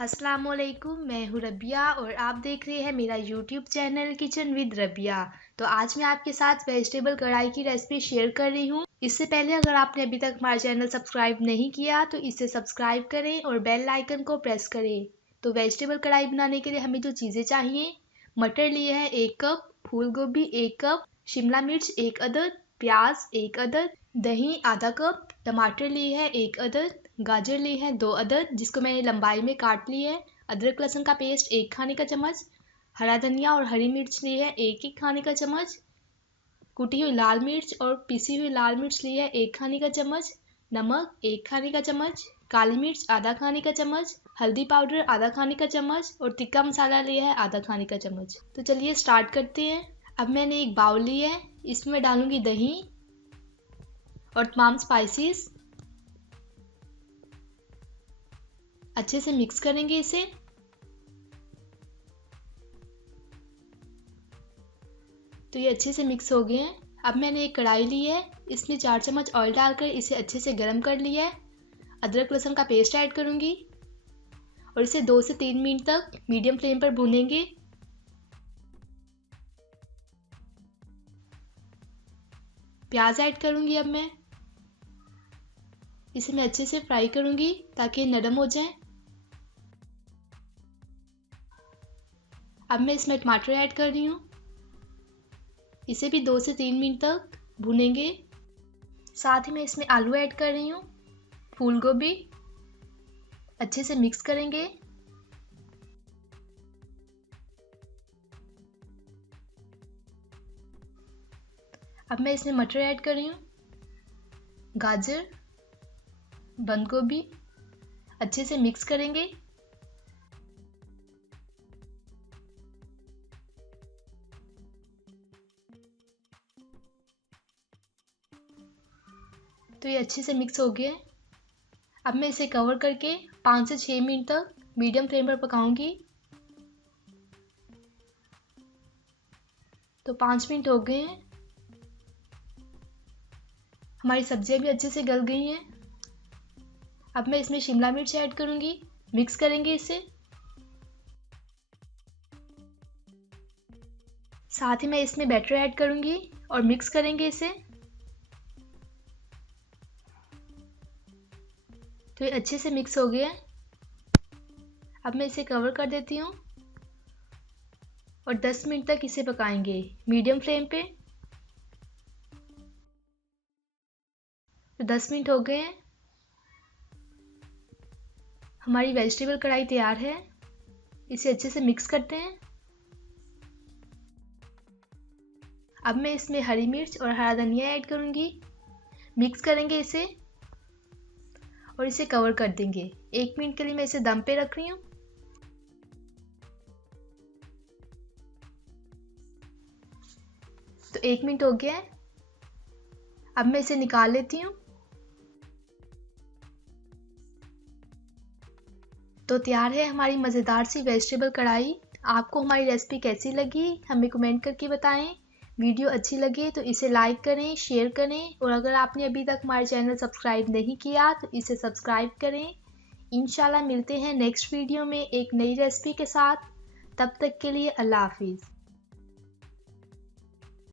अस्सलामुअलैकुम, मैं हूँ रबिया और आप देख रहे हैं मेरा YouTube channel kitchen with Rabia. तो आज मैं आपके साथ वेजिटेबल कढ़ाई की रेसिपी शेयर कर रही हूँ। इससे पहले अगर आपने अभी तक हमारा चैनल सब्सक्राइब नहीं किया तो इसे सब्सक्राइब करें और बेल आइकन को प्रेस करें। तो वेजिटेबल कढ़ाई बनाने के लिए हमें जो चीज़ें चाहिए, मटर लिए हैं 1 कप, फूल गोभी 1 कप, शिमला मिर्च 1 अदद, प्याज 1 अदद, दही आधा कप, टमाटर लिए हैं 1 अदद, गाजर ली है 2 अदद जिसको मैंने लंबाई में काट ली है, अदरक लहसुन का पेस्ट 1 खाने का चम्मच, हरा धनिया और हरी मिर्च ली है 1 खाने का चम्मच, कुटी हुई लाल मिर्च और पिसी हुई लाल मिर्च ली है 1 खाने का चम्मच, नमक 1 खाने का चम्मच, काली मिर्च आधा खाने का चम्मच, हल्दी पाउडर आधा खाने का चम्मच और तिक्का मसाला लिया है आधा खाने का चम्मच। तो चलिए स्टार्ट करते हैं। अब मैंने एक बाउल ली है, इसमें मैं डालूंगी दही और तमाम स्पाइसेस। अच्छे से मिक्स करेंगे इसे। तो ये अच्छे से मिक्स हो गए हैं। अब मैंने एक कढ़ाई ली है, इसमें 4 चम्मच ऑयल डालकर इसे अच्छे से गर्म कर लिया है। अदरक लहसुन का पेस्ट ऐड करूंगी और इसे 2 से 3 मिनट तक मीडियम फ्लेम पर भूनेंगे। प्याज ऐड करूंगी अब मैं। इसे मैं अच्छे से फ्राई करूंगी ताकि नरम हो जाए। अब मैं इसमें टमाटर ऐड कर रही हूँ, इसे भी 2 से 3 मिनट तक भूनेंगे। साथ ही मैं इसमें आलू ऐड कर रही हूँ, फूल गोभी। अच्छे से मिक्स करेंगे। अब मैं इसमें मटर ऐड कर रही हूँ, गाजर, बंद गोभी। अच्छे से मिक्स करेंगे। तो ये अच्छे से मिक्स हो गया है। अब मैं इसे कवर करके 5 से 6 मिनट तक मीडियम फ्लेम पर पकाऊंगी। तो 5 मिनट हो गए हैं। हमारी सब्जियां भी अच्छे से गल गई हैं। अब मैं इसमें शिमला मिर्च ऐड करूंगी, मिक्स करेंगे इसे। साथ ही मैं इसमें बैटर ऐड करूंगी और मिक्स करेंगे इसे। तो ये अच्छे से मिक्स हो गया है। अब मैं इसे कवर कर देती हूँ और 10 मिनट तक इसे पकाएंगे मीडियम फ्लेम पे। तो 10 मिनट हो गए हैं। हमारी वेजिटेबल कढ़ाई तैयार है। इसे अच्छे से मिक्स करते हैं। अब मैं इसमें हरी मिर्च और हरा धनिया ऐड करूंगी, मिक्स करेंगे इसे और इसे कवर कर देंगे। 1 मिनट के लिए मैं इसे दम पे रख रही हूँ। तो 1 मिनट हो गया है। अब मैं इसे निकाल लेती हूँ। तो तैयार है हमारी मज़ेदार सी वेजिटेबल कढ़ाई। आपको हमारी रेसिपी कैसी लगी हमें कमेंट करके बताएं। वीडियो अच्छी लगे तो इसे लाइक करें, शेयर करें और अगर आपने अभी तक हमारे चैनल सब्सक्राइब नहीं किया तो इसे सब्सक्राइब करें। इंशाल्लाह मिलते हैं नेक्स्ट वीडियो में एक नई रेसिपी के साथ। तब तक के लिए अल्लाह हाफिज़।